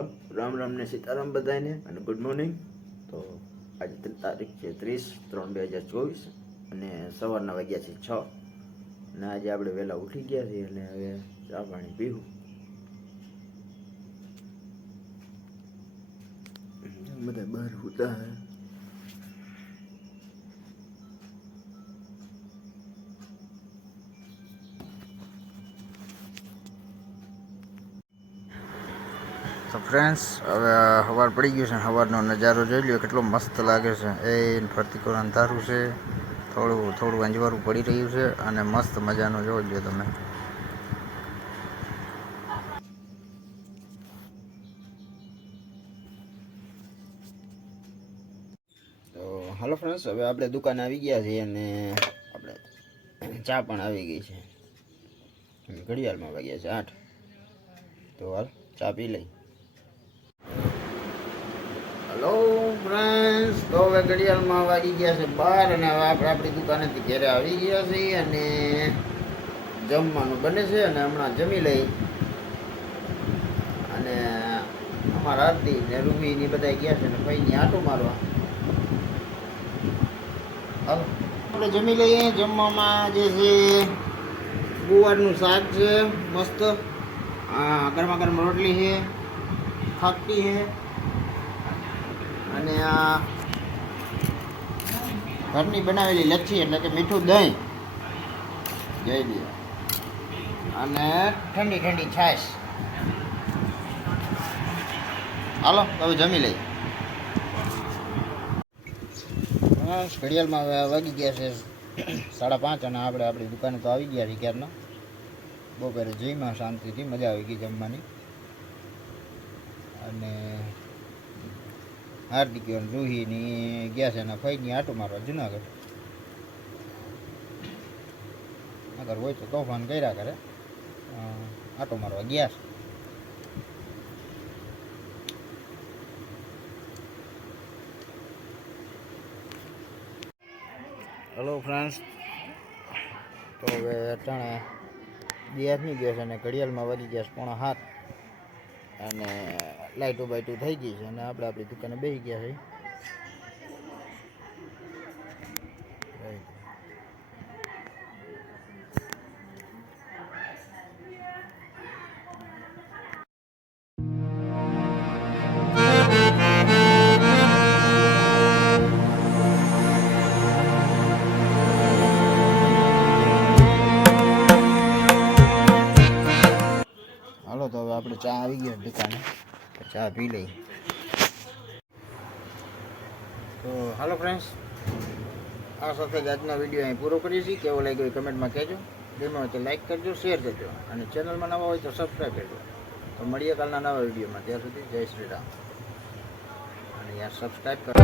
હાલો રામ રામ ને સીતારામ બધાને અને ગુડ મોર્નિંગ. તો આજે તારીખ છે 30/3/2024 અને સવારના વાગ્યા છે 6 અને આજે આપણે વહેલા ઉઠી ગયા છીએ અને હવે ચા પાણી પીવું. બધા બહાર ઉતા હે. તો ફ્રેન્ડ્સ હવે સવાર પડી ગયું છે. સવારનો નજારો જોઈ લ્યો કેટલો મસ્ત લાગે છે. એ ફરતી કોણ અંધારું છે, થોડું થોડું અંજવારું પડી રહ્યું છે અને મસ્ત મજાનું જોઈ લ્યો તમે. તો હાલો ફ્રેન્ડ્સ, હવે આપણે દુકાને આવી ગયા છીએ અને આપણે ચા પણ આવી ગઈ છે. ઘડિયાળમાં વાગ્યા છે 8. તો હાલ ચા પી લઈ. હેલો ફ્રેન્ડ્સ, તો હવે ઘડિયાળમાં વાગી ગયા છે 12 અને હવે આપણે આપણી દુકાનેથી ઘરે આવી ગયા છીએ અને જમવાનું બને છે અને હમણાં જમી લઈ. અને અમારા આરતી ને રૂબી બધા ગયા છે ને ભાઈની આંટો મારવા. હાલો આપણે જમી લઈએ. જમવામાં જે છે ગુવારનું શાક છે મસ્ત, ગરમા ગરમ રોટલી છે, ખાખરી છે અને આ ઘરની બનાવેલી લચ્છી એટલે કે મીઠું દહીં જઈ દે અને ઠંડી ઠંડી છાશ. હાલો હવે જમી લઈ. ઘડિયાળમાં વાગી ગયા છે 5:30 અને આપણે આપણી દુકાને તો આવી ગયા છીએ ક્યારના. બપોરે જઈમાં શાંતિથી મજા આવી ગઈ જમવાની. અને હાર્દિક રૂહીની ગયા છે અને ફઈની આંટો મારવા જુનાગઢ. અગર હોય તો તોફાન કર્યા કરે, આંટો મારવા ગયા છે. હેલો ફ્રેન્ડ્સ, તો હવે અટાણે દિયાથની ગયો છે અને ઘડિયાળમાં વાગી ગયા છે 6:45 અને લાઇટો બાઇટો થઈ ગઈ છે અને આપણે આપણી દુકાને બેસી ગયા છે. હાલો તો હવે આપણે ચા આવી ગયો દુકાને, ચા પી લઈ. તો હાલો ફ્રેન્ડ્સ, આ સાથે જ આજનો વિડીયો અહીં પૂરો કરીએ છીએ. કેવો લાગ્યો એ કમેન્ટમાં કહેજો. ગમ્યો હોય તો લાઈક કરજો, શેર કરજો અને ચેનલમાં નવા હોય તો સબસ્ક્રાઈબ કરજો. તો મળીએ કાલના નવા વિડીયોમાં. ત્યાં સુધી જય શ્રી રામ અને યાર સબસ્ક્રાઈબ કરો.